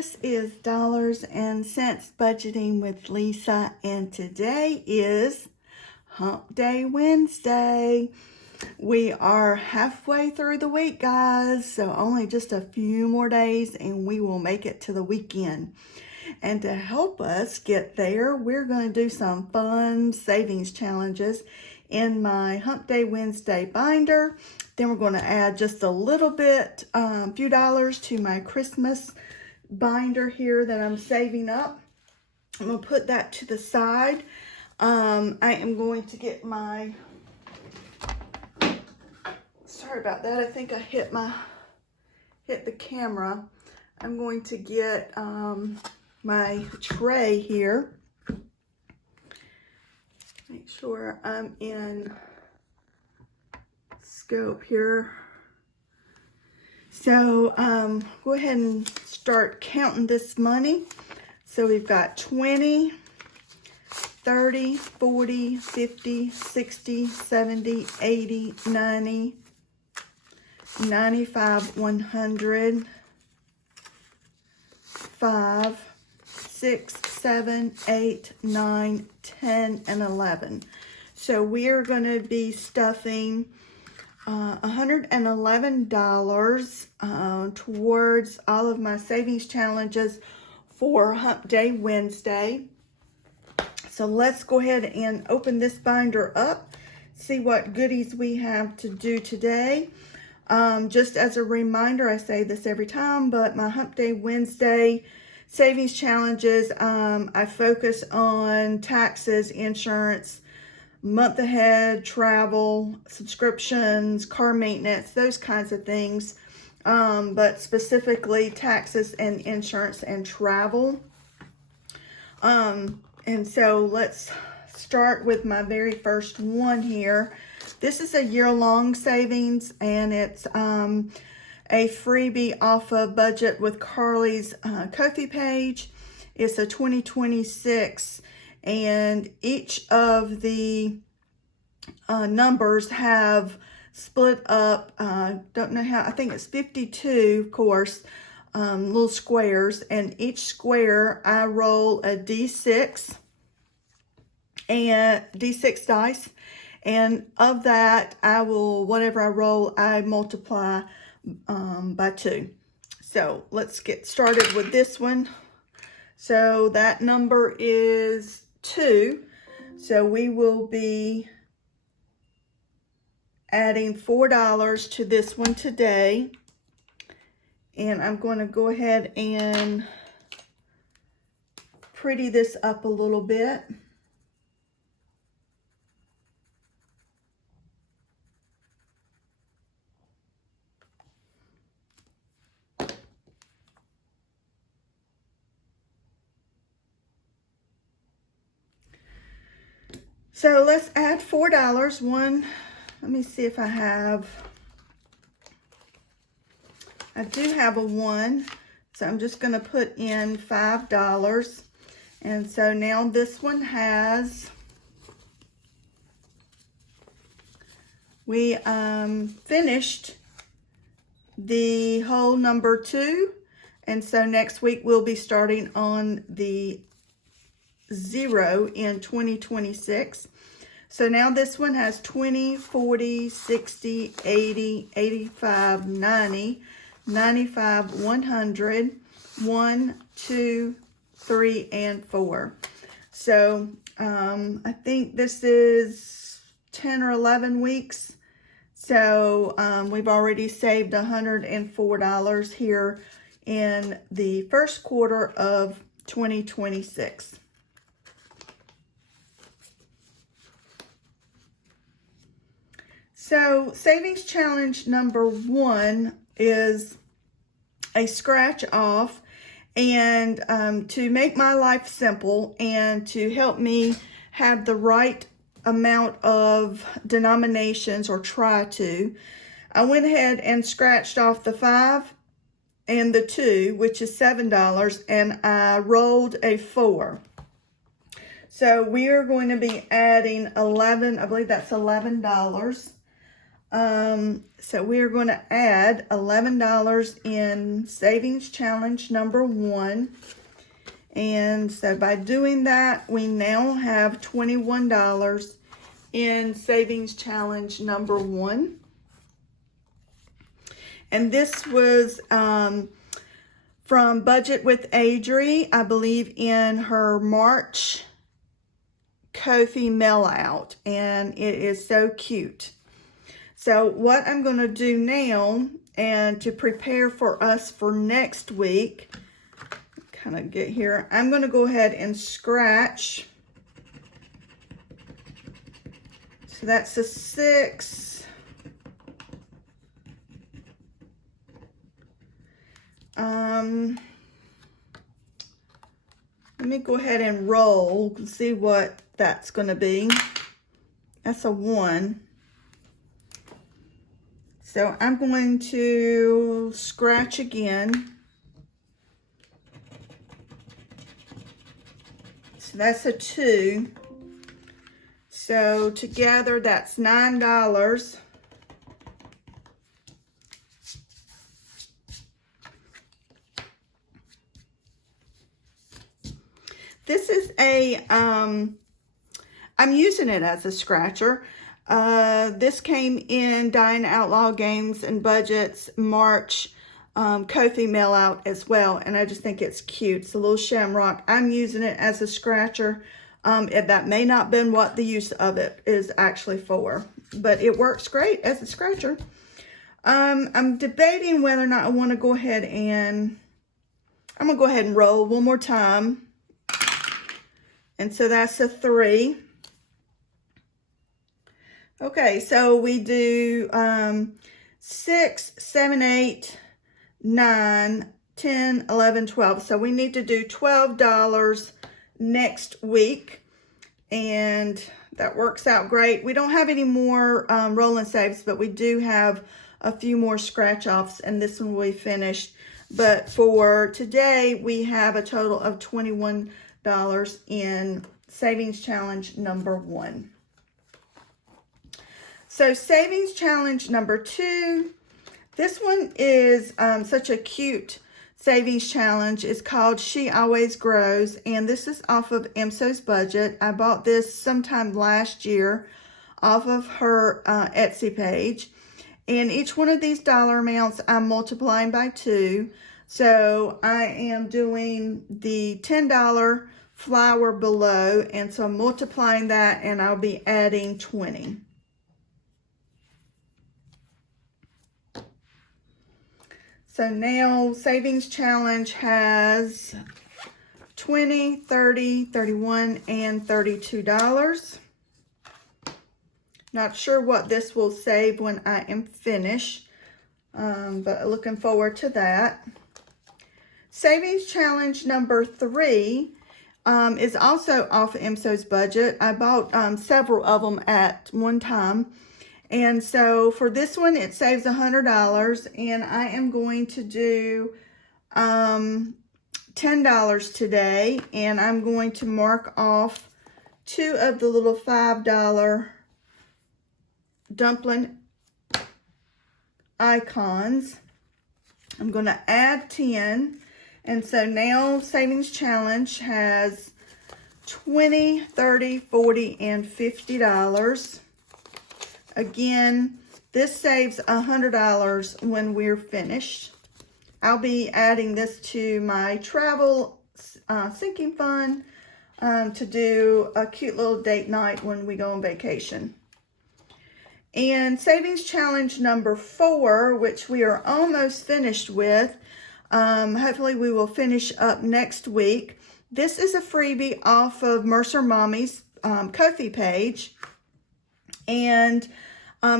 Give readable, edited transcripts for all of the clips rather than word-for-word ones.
This is Dollars and Cents Budgeting with Lisa, and today is Hump Day Wednesday. We are halfway through the week, guys, so only just a few more days and we will make it to the weekend. And to help us get there, we're going to do some fun savings challenges in my Hump Day Wednesday binder. Then we're going to add just a little bit, a few dollars to my Christmas binder here that I'm saving up. I'm going to put that to the side. I am going to get my, sorry about that, I think I hit the camera. I'm going to get my tray here. Make sure I'm in scope here. So go ahead and start counting this money. So we've got 20, 30, 40, 50, 60, 70, 80, 90, 95, 100, 5, 6, 7, 8, 9, 10, and 11. So we are going to be stuffing $111 towards all of my savings challenges for Hump Day Wednesday. So let's go ahead and open this binder up, see what goodies we have to do today. Just as a reminder, I say this every time, but my Hump Day Wednesday savings challenges, I focus on taxes, insurance, month ahead, travel, subscriptions, car maintenance, those kinds of things. But specifically taxes and insurance and travel. And so let's start with my very first one here. This is a year-long savings, and it's a freebie off of Budget with Carly's Ko-fi page. It's a 2026, and each of the numbers have split up. Don't know how, I think it's 52, of course, little squares, and each square I roll a D6 and D6 dice, and of that I will, whatever I roll, I multiply by 2. So let's get started with this one. So that number is 2. So we will be adding $4 to this one today. And I'm going to go ahead and pretty this up a little bit. So let's add $4. Let me see if I do have a 1. So I'm just going to put in $5. And so now this one has, we finished the whole number 2. And so next week we'll be starting on the 0 in 2026. So now this one has 20, 40, 60, 80, 85, 90, 95, 100, 1, 2, 3, and 4. So I think this is 10 or 11 weeks. So we've already saved $104 here in the first quarter of 2026. So savings challenge number 1 is a scratch off, and to make my life simple and to help me have the right amount of denominations, or try to, I went ahead and scratched off the 5 and the 2, which is $7, and I rolled a 4. So we are going to be adding 11, I believe that's $11. So we are going to add $11 in Savings Challenge number 1. And so by doing that, we now have $21 in Savings Challenge number 1. And this was from Budget with Adri, I believe in her March Ko-fi mail out. And it is so cute. So what I'm going to do now, and to prepare for us for next week, kind of get here, I'm going to go ahead and scratch. So that's a 6. Let me go ahead and roll and see what that's going to be. That's a 1. So I'm going to scratch again. So that's a 2. So together that's $9. This is a, I'm using it as a scratcher. This came in Dine Outlaw Games and Budgets March Ko-fi mail out as well, and I just think it's cute. It's a little shamrock. I'm using it as a scratcher. That may not have been what the use of it is actually for, but it works great as a scratcher. I'm debating whether or not I want to go ahead and, I'm going to go ahead and roll one more time. And so that's a 3. Okay, so we do 6, 7, 8, 9, 10, 11, 12. So we need to do $12 next week. And that works out great. We don't have any more roll and saves, but we do have a few more scratch offs, and this one will be finished. But for today, we have a total of $21 in Savings Challenge number 1. So Savings Challenge number 2, this one is such a cute savings challenge. It's called She Always Grows, and this is off of EMSO's budget. I bought this sometime last year off of her Etsy page. And each one of these dollar amounts I'm multiplying by 2. So I am doing the $10 flower below, and so I'm multiplying that, and I'll be adding 20. So now Savings Challenge has 20, 30, 31, and $32. Not sure what this will save when I am finished, but looking forward to that. Savings Challenge number 3 is also off EMSO's budget. I bought several of them at one time. And so for this one, it saves $100, and I am going to do $10 today, and I'm going to mark off 2 of the little $5 dumpling icons. I'm going to add 10, and so now Savings Challenge has $20, $30, $40, and $50. Again, this saves $100 when we're finished. I'll be adding this to my travel sinking fund to do a cute little date night when we go on vacation. And Savings Challenge number 4, which we are almost finished with. Hopefully we will finish up next week. This is a freebie off of Mercer Mommy's Ko-fi page. And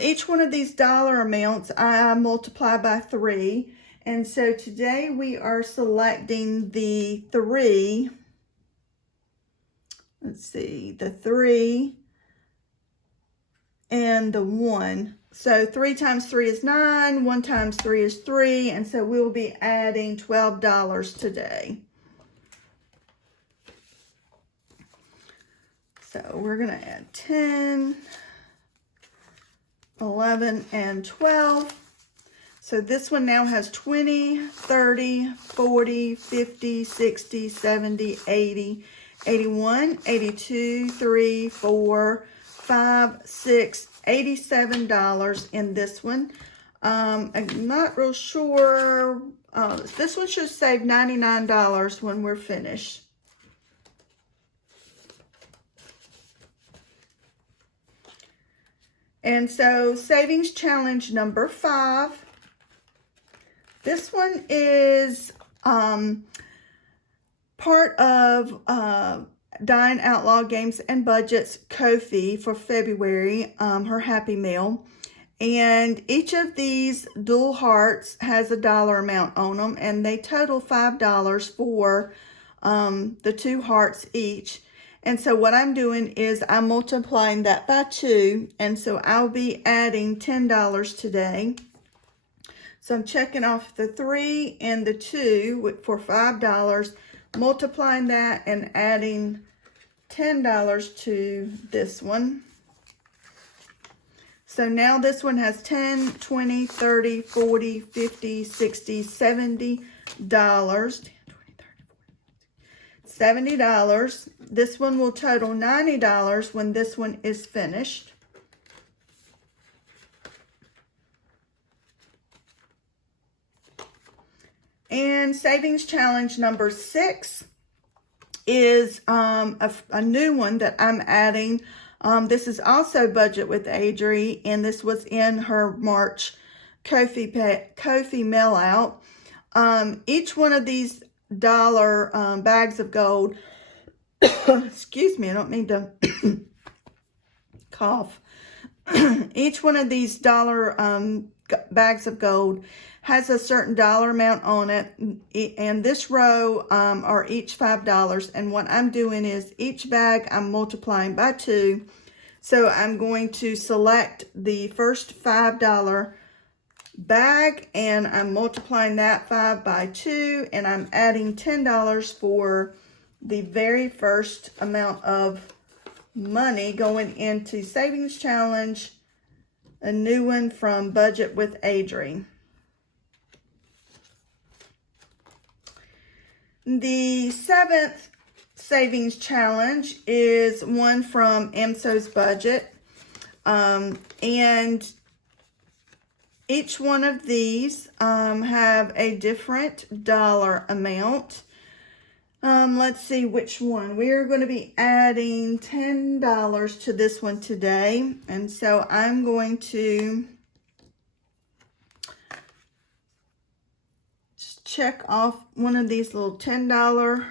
each one of these dollar amounts I multiply by 3. And so today we are selecting the 3. Let's see, the 3 and the 1. So 3 times 3 is 9, 1 times 3 is 3, and so we'll be adding $12 today. So we're going to add 10, 11, and 12. So this one now has 20, 30, 40, 50, 60, 70, 80, 81, 82, 3, 4, 5, 6, $87 in this one. I'm not real sure. This one should save $99 when we're finished. And so savings challenge number 5. This one is part of Dine Outlaw Games and Budget's Ko-fi for February, her Happy Meal. And each of these dual hearts has a dollar amount on them, and they total $5 for the 2 hearts each. And so what I'm doing is I'm multiplying that by 2, and so I'll be adding $10 today. So I'm checking off the 3 and the 2 for $5, multiplying that and adding $10 to this one. So now this one has 10, 20, 30, 40, 50, 60, $70. $70. This one will total $90 when this one is finished. And savings challenge number 6 is a new one that I'm adding. This is also Budget with Adri, and this was in her March Ko-fi mail out. Each one of these dollar bags of gold, excuse me, I don't mean to cough. Each one of these dollar bags of gold has a certain dollar amount on it, and this row are each $5. And what I'm doing is each bag I'm multiplying by 2. So I'm going to select the first $5 bag, and I'm multiplying that 5 by 2, and I'm adding $10 for the very first amount of money going into Savings Challenge, a new one from Budget with Adri. The 7th Savings Challenge is one from EMSO's Budget, and each one of these have a different dollar amount. Let's see which one. We are going to be adding $10 to this one today, and so I'm going to just check off one of these little $10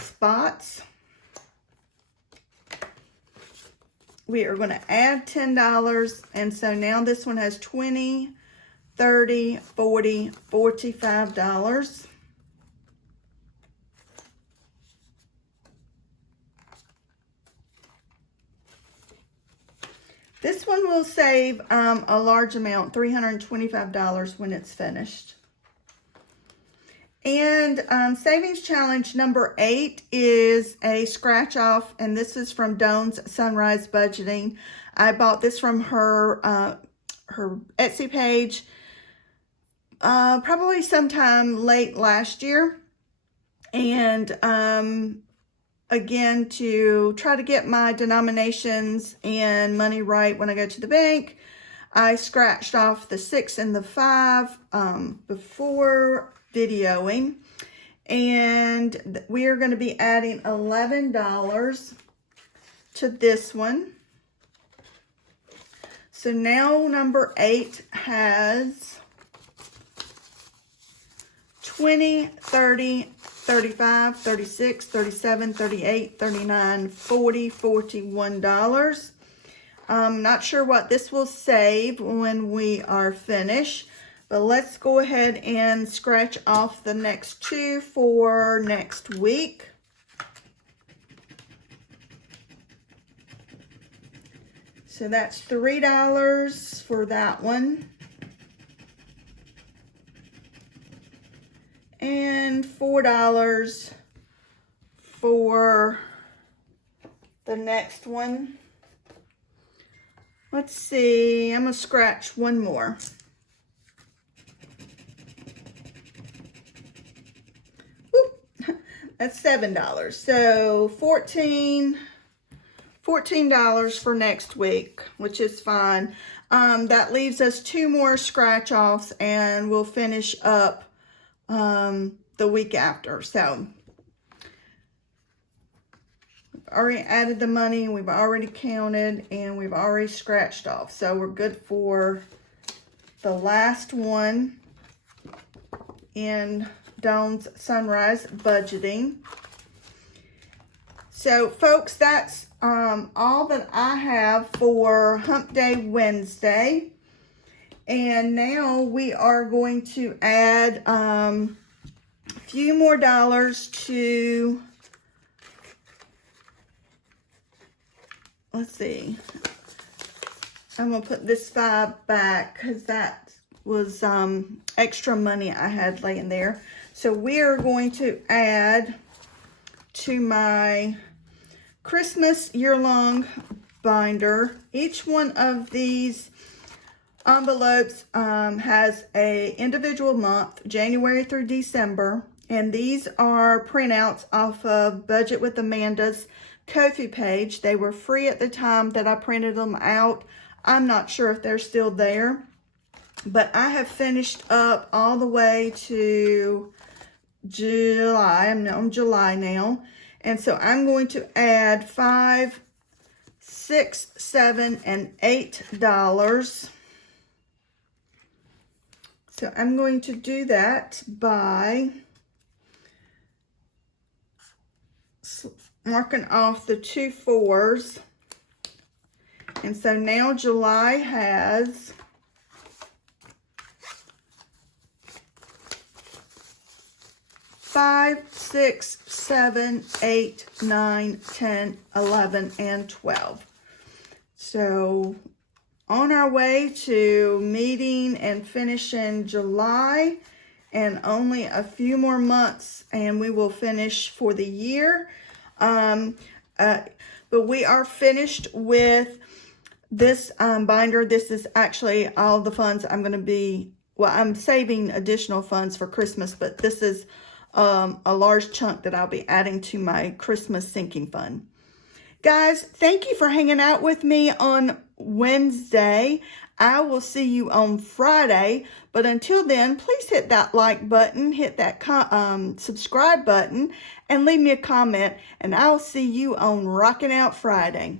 spots. We are going to add $10, and so now this one has 20, 30, 40, $45. This one will save a large amount, $325 when it's finished. And Savings Challenge number 8 is a scratch off, and this is from Dawn's Sunrise Budgeting. I bought this from her her Etsy page probably sometime late last year. And again, to try to get my denominations and money right when I go to the bank, I scratched off the 6 and the 5 before videoing, and we are going to be adding $11 to this one. So now number 8 has 20, 30, 35, 36, 37, 38, 39, 40, $41. I'm not sure what this will save when we are finished, but let's go ahead and scratch off the next 2 for next week. So that's $3 for that one. And $4 for the next one. Let's see, I'm going to scratch one more. Whoop. That's $7. So $14 for next week, which is fine. That leaves us 2 more scratch offs and we'll finish up the week after. So we've already added the money, we've already counted, and we've already scratched off. So we're good for the last one in Dawn's Sunrise Budgeting. So folks, that's all that I have for Hump Day Wednesday. And now we are going to add a few more dollars to, let's see, I'm going to put this 5 back because that was extra money I had laying there. So we are going to add to my Christmas year-long binder. Each one of these envelopes has a individual month, January through December, and these are printouts off of Budget with Amanda's Ko-fi page. They were free at the time that I printed them out. I'm not sure if they're still there, but I have finished up all the way to July. I'm on July now, and so I'm going to add $5, $6, $7, and $8. So I'm going to do that by marking off the 2 4s. And so now July has $5, $6, $7, $8, $9, $10, $11, and $12. So on our way to meeting and finishing July, and only a few more months and we will finish for the year. But we are finished with this binder. This is actually all the funds I'm going to be, well, I'm saving additional funds for Christmas, but this is a large chunk that I'll be adding to my Christmas sinking fund. Guys, thank you for hanging out with me on Wednesday. I will see you on Friday, but until then, please hit that like button, hit that subscribe button, and leave me a comment, and I'll see you on Rockin' Out Friday.